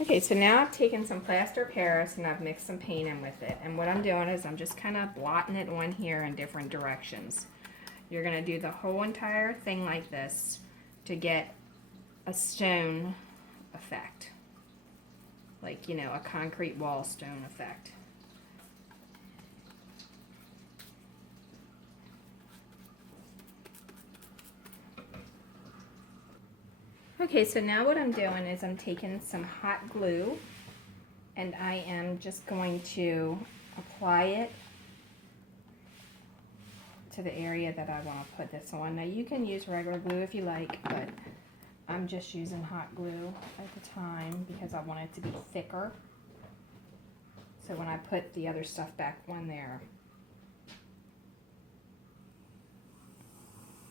Okay, so now I've taken some plaster Paris and I've mixed some paint in with it. And what I'm doing is I'm just kind of blotting it on here in different directions. You're going to do the whole entire thing like this to get a stone effect. Like, you know, a concrete wall stone effect. Okay, so now what I'm doing is I'm taking some hot glue and I am just going to apply it to the area that I want to put this on. Now you can use regular glue if you like, but I'm just using hot glue at the time because I want it to be thicker. So when I put the other stuff back on there,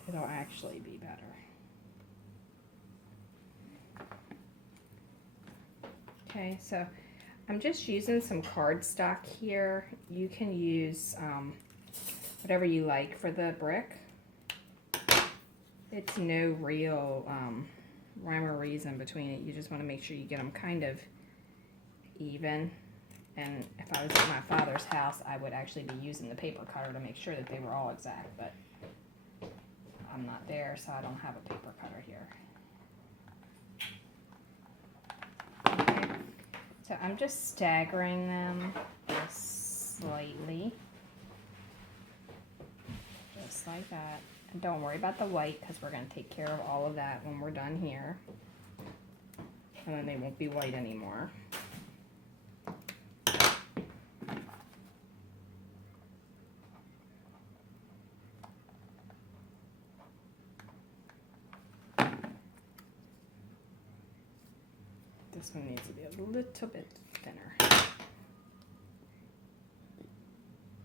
it'll actually be better. Okay, so I'm just using some cardstock here. You can use whatever you like for the brick. It's no real rhyme or reason between it. You just want to make sure you get them kind of even. And if I was at my father's house, I would actually be using the paper cutter to make sure that they were all exact, but I'm not there, so I don't have a paper cutter here. So I'm just staggering them just slightly, just like that. And don't worry about the white because we're going to take care of all of that when we're done here. And then they won't be white anymore. This one needs to be a little bit thinner.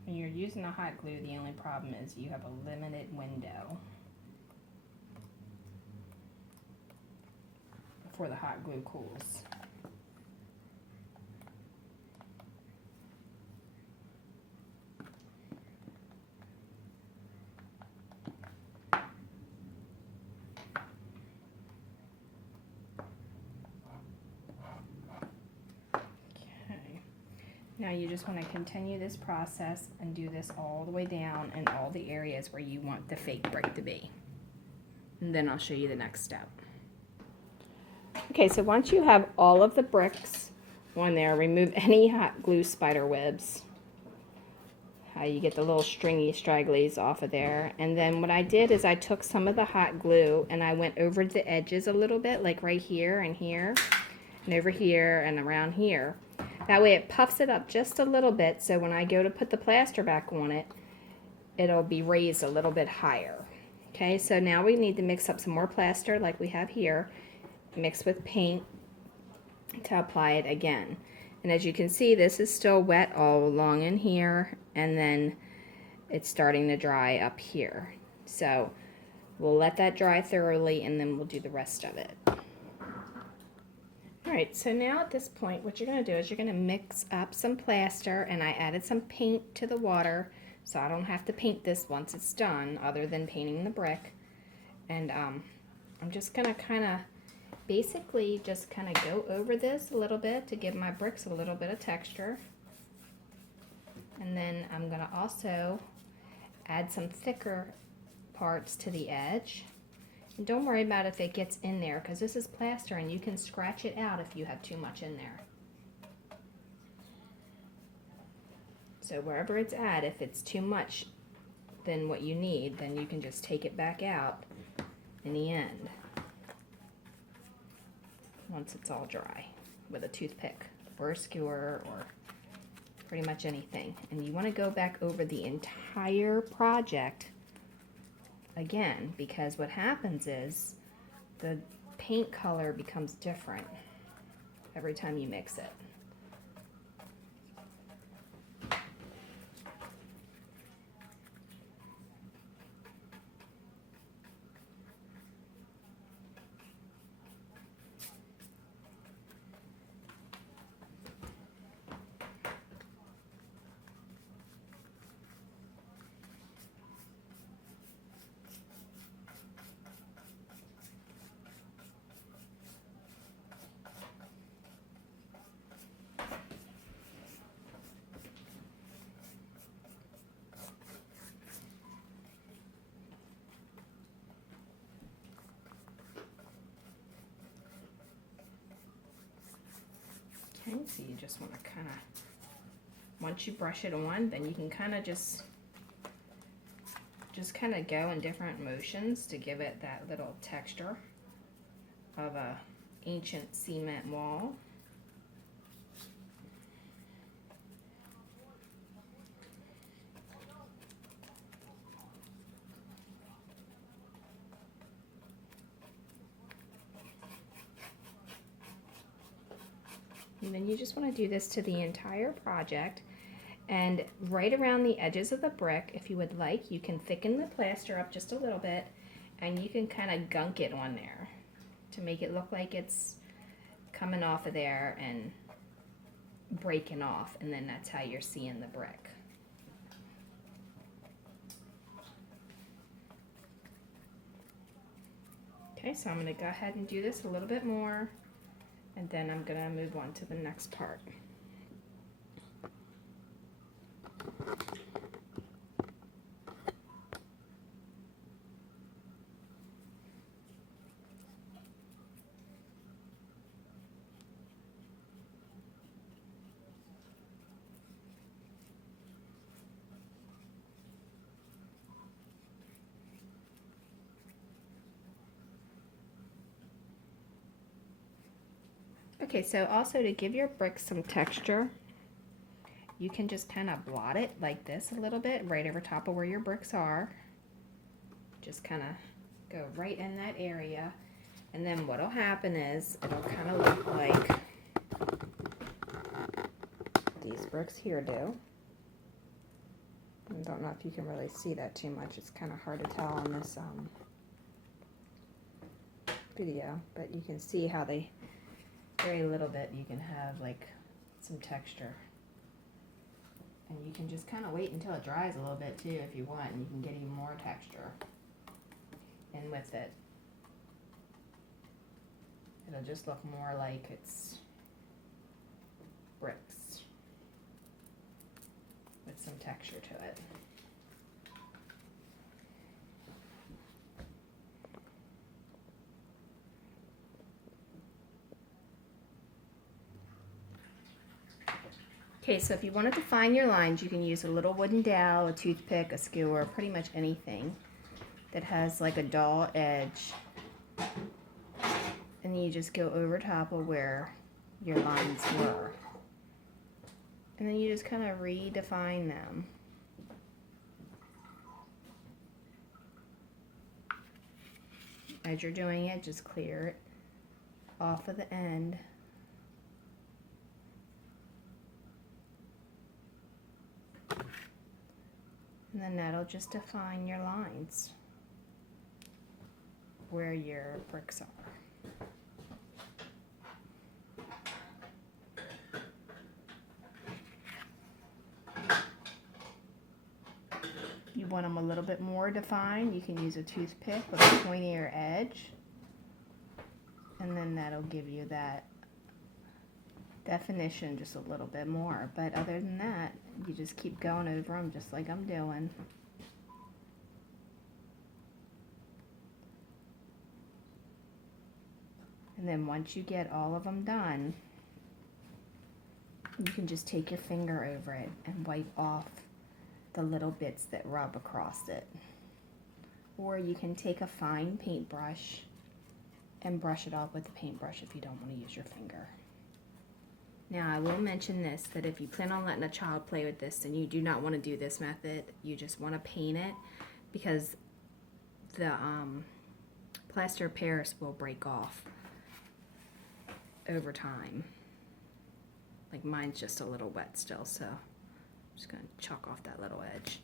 When you're using a hot glue, the only problem is you have a limited window before the hot glue cools. Now you just want to continue this process and do this all the way down in all the areas where you want the fake brick to be. And then I'll show you the next step. Okay, so once you have all of the bricks on there, remove any hot glue spider webs. How you get the little stringy stragglies off of there. And then what I did is I took some of the hot glue and I went over the edges a little bit, like right here and here, and over here and around here. That way it puffs it up just a little bit, so when I go to put the plaster back on it, it'll be raised a little bit higher. Okay, so now we need to mix up some more plaster like we have here, mix with paint to apply it again. And as you can see, this is still wet all along in here, and then it's starting to dry up here. So we'll let that dry thoroughly, and then we'll do the rest of it. Alright, so now at this point what you're going to do is you're going to mix up some plaster, and I added some paint to the water so I don't have to paint this once it's done other than painting the brick. And I'm just going to kind of basically just kind of go over this a little bit to give my bricks a little bit of texture. And then I'm going to also add some thicker parts to the edge. And don't worry about if it gets in there, because this is plaster and you can scratch it out if you have too much in there. So wherever it's at, if it's too much than what you need, then you can just take it back out in the end once it's all dry with a toothpick or a skewer or pretty much anything. And you want to go back over the entire project again, because what happens is the paint color becomes different every time you mix it. Okay, so you just want to kind of, once you brush it on, then you can kind of just kind of go in different motions to give it that little texture of a ancient cement wall. And then you just want to do this to the entire project. And right around the edges of the brick, if you would like, you can thicken the plaster up just a little bit, and you can kind of gunk it on there to make it look like it's coming off of there and breaking off, and then that's how you're seeing the brick. Okay, so I'm going to go ahead and do this a little bit more, and then I'm going to move on to the next part. Okay, so also to give your bricks some texture, you can just kind of blot it like this a little bit right over top of where your bricks are. Just kind of go right in that area, and then what'll happen is it'll kind of look like these bricks here do. I don't know if you can really see that too much. It's kind of hard to tell on this video, but you can see how they, very little bit, you can have like some texture. And you can just kind of wait until it dries a little bit too if you want, and you can get even more texture in with it. It'll just look more like it's bricks with some texture to it. Okay, so if you want to define your lines, you can use a little wooden dowel, a toothpick, a skewer, pretty much anything that has like a dull edge. And then you just go over top of where your lines were. And then you just kind of redefine them. As you're doing it, just clear it off of the end. And then that'll just define your lines where your bricks are. You want them a little bit more defined, you can use a toothpick with a pointier edge, and then that'll give you that definition just a little bit more. But other than that, you just keep going over them just like I'm doing. And then once you get all of them done, you can just take your finger over it and wipe off the little bits that rub across it. Or you can take a fine paintbrush and brush it off with the paintbrush if you don't want to use your finger. Now I will mention this, that if you plan on letting a child play with this, then you do not want to do this method. You just want to paint it, because the plaster of Paris will break off over time. Like mine's just a little wet still, so I'm just going to chalk off that little edge.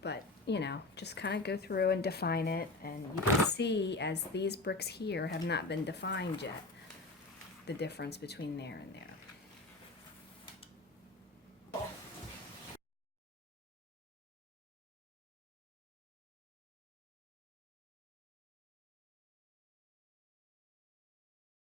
But, you know, just kind of go through and define it, and you can see as these bricks here have not been defined yet, the difference between there and there.